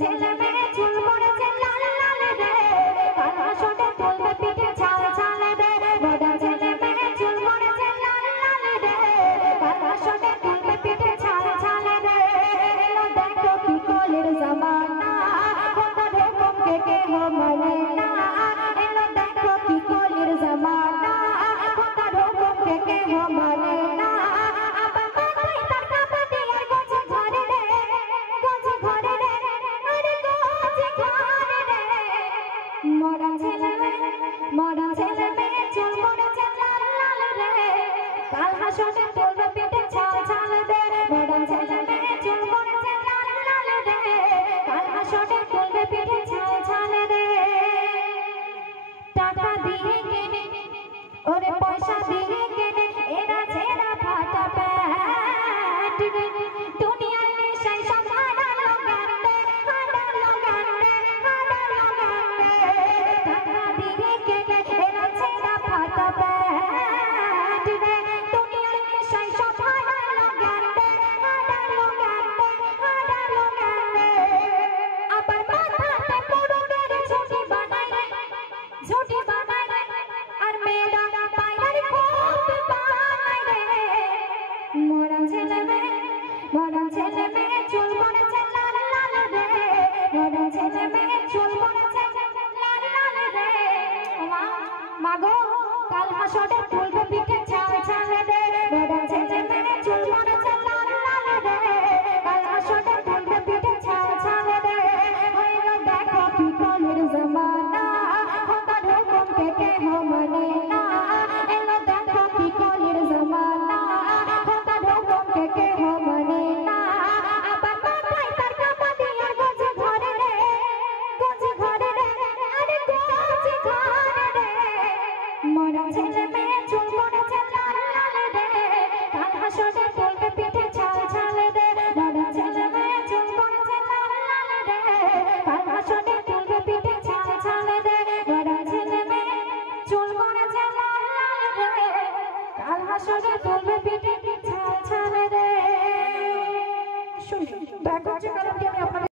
ছেলে মেয়ে চুল করেছে লাল লাল রে, কাল হাসরে তুলবে পিঠে ছাল ছাল রে। মডার্ন ছেলে মেয়ে চুল করেছে লাল লাল রে, কাল হাসরে তুলবে পিঠে ছাল ছাল রে। এলো দেখো কি কলের জামানা, কত রকম কে কেহ মানে না। এলো দেখো কি কলের জামানা, কত রকম কে কেহ মানে না। আবার মাথায় তার কাপড় দিয়ে গোছে ঘরে রে, গোছে ঘরে রে, আরে গোছে ঘরে রে। মডার্ন ছেলে মেয়ে চুল করেছে লাল লাল রে, কাল হাসরে তুলবে পিঠে ছাল ছাল রে। মডার্ন ছেলে মেয়ে চুল করেছে লাল লাল রে, কাল হাসরে তুলবে পিঠে ছাল ছাল রে। টাকা দিয়ে কেনে ওরে পয়সা দিয়ে কেনে এরা ছেঁড়া ফাটা প্যান্ট রে। দুনিয়ার নেশায় সব হারালো জ্ঞান রে, হারালো জ্ঞান রে, হারালো জ্ঞান রে। টাকা দিয়ে কেনে এরা ছেঁড়া ফাটা প্যান্ট রে। দুনিয়ার নেশায় সব হারালো জ্ঞান রে, হারালো জ্ঞান রে, হারালো জ্ঞান রে। আবার মাথাতে মোড়কের ঝুঁটি বানায় রে, ঝুঁটি বানায় রে, আর মেয়েরা পায়রার খোপ বানায় রে। মডার্ন ছেলে মেয়ে চুল করেছে লাল লাল রে, মডার্ন ছেলে মেয়ে চুল করেছে লাল লাল রে। মাগো কাল হাসরে তুলবে পিঠে ছাল ছাল রে। মডার্ন ছেলে মেয়ে চুল করেছে লাল লাল রে, কাল হাসরে তুলবে পিঠে ছাল ছাল রে। হইলো দেখো কি কলের জামানা, কত রকম কে কেহ মানে না। এলো দেখো কি কলের জামানা, কত রকম কে কেহ মানে না। আবার মাথায় তার কাপড় দিয়ে গোছে ঘরে রে, গোছে ঘরে রে, আরে গোছে ঘরে রে। মডার্ন ছেলে